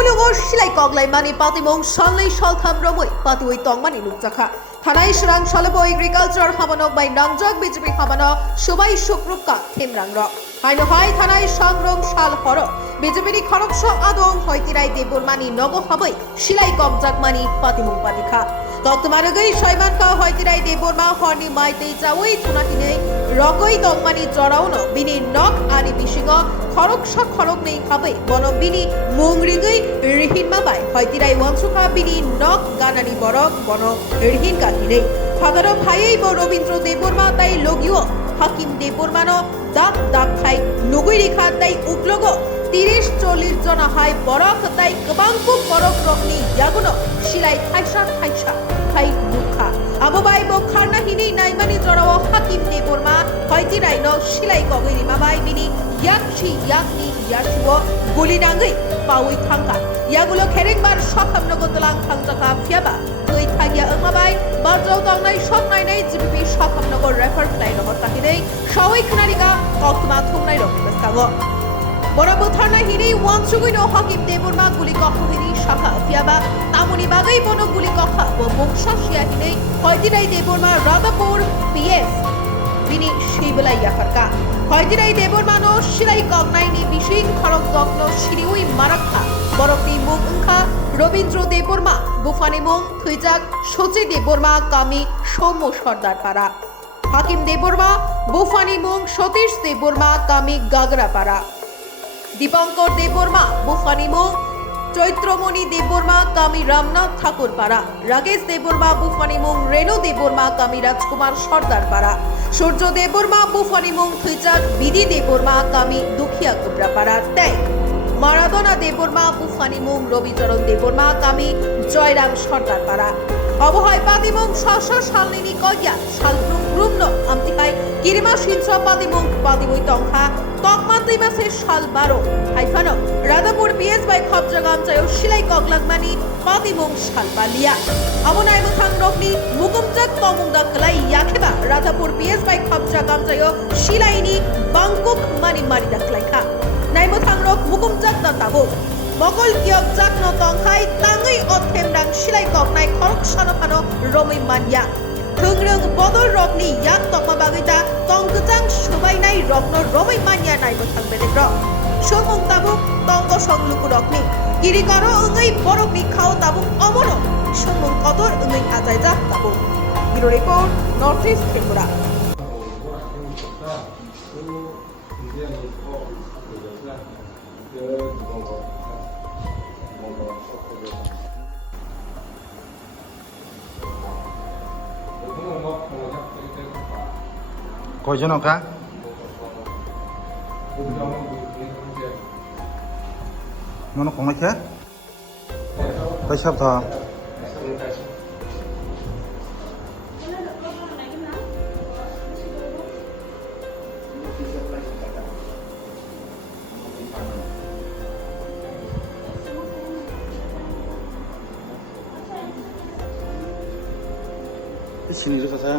Khumulwng Silai Koklaimani Patimong Shanlai Shaltham Romoi Patiwi Tongmani Lukurok Thanai Shrang Shalabo Agriculture Hamanok by Nangjak BJP Hamano Shubai Shukrupka Themrangrok Haino Hai Thanai Shangrong Shal Horo BJP Khoroksho Adong Hoitirai Debormani Nogo Habai Silai Kokjakmani Patimong Patikha Tokmarugai Shaimanka Hoitirai Deborma Horni Maitei Jawi Tunahine Rokoi Tongmani Jorauno Bini Nok Ari Bishingo Khoroksha Khorok Nei Habai Bono Bini Mungrigai Rihin Mabai Hoitirai Wansuka Bini Nok Ganani Borok Bono Rihin Kahine Hadaro Bhai Bo Robindro Deborma Tai Logio Hakim Debormano Dak Khai Nugui Rekha Tai Uklogo 30-40 জনা high বরক তাই কবাংকু বরক রকনি ইয়াগুনো শিলাই থাইসা থাই মুখা আববাই বো খারনা হিনি নাইমানি জরাও হাকিম দেবরমা হয়তি রাইন শিলাই গগৈরি মাবাই বিনি ইয়াকছি ইয়াকনি ইয়াসুও গুলি নাঙ্গৈ পাউই থাঙ্কা ইয়াগুলো খেরেংবার সখামনগতলাং থাংজাকা ফিয়াবা তুই থাগিয়া ওমাবাই বাজাও তাংনাই সব নাইনাই GBP সখামনগর refer fly নহর তাহিনেই সওই খনারিকা ককমা থুমনাই রকিবেস্তাগো Borabutharna hini Wansugino Hakim Deborma Gulikokha hini Shaka Fiaba Tamuni Bagai Bono Gulikokha Bo Mungshashia hini Hoitirai Deborma Radhapur PS Bini Shibulai Yakarka Hoitirai Deborma no Silai Koknaini Bishin Khorok Gokno Shiriui Marakha Borokni Mungkha Robindro Deborma Bufani Mung Thujakda Shochi Deborma Kami Shomo Sardar Para Hakim Deborma Bufani Mung Shotish Deborma Kami Gagra Para Dipankar Debbarma বুফানিমুং চৈত্রমণি Debbarma কামি রামনাথ ঠাকুর পাড়া রাগেশ দেববর্মা বুফানিমুং রেণু দেববর্মা কামি রাজকুমার সর্দার পাড়া সূর্য দেববর্মা বুফানিমুং থুইচাক বিধি দেববর্মা কামি দুখিয়া কুবরা পাড়া তাই Maradona Debbarma বুফানিমুং রবিচরণ Debbarma কামি জয়রাম সর্দার পাড়া অবহায় পাতিমুং শাসা শালনিনি কইয়া শালব্রুম রুমন আমতিকাই কিরিমা শিনসা পাতিমুং পাতিমুই তংখা তকমান্তি মাসে শাল 12 হাইফানো রাধাপুর পিএস বাই খবজাগ আমচাইও শিলাই কগলাগমানি পাতিমুং শাল পালিয়া আমনাই মুথাং রকনি মুকুমজাক তমুংদা কলাই ইয়াখেবা রাধাপুর পিএস বাই খবজাগ আমচাইও শিলাইনি বাংকুক মানি মারিদা কলাইখা নাইমুথাং রক মুকুমজাক দা তাবো Mogol Kiok Jakno Tongkhai Tangai Othemrang Silai Koknai Khorok Sanophano Romi Manya Thungrung Bodol Rokni Yak Tokma Bagita Tongkosong Subainai Rokno Romi Manya Naimotang Bedegro Shomung Tabuk Tongkosong Lukurokni Kirikaro Ungai Borokni Khao Tabuk Omono Shomung Kotor Ungai Ajaijak Tabuk Bureau Report Northeast Tripura কয়জন ওকা মনে কমে খা পয়সা থা sini juga saya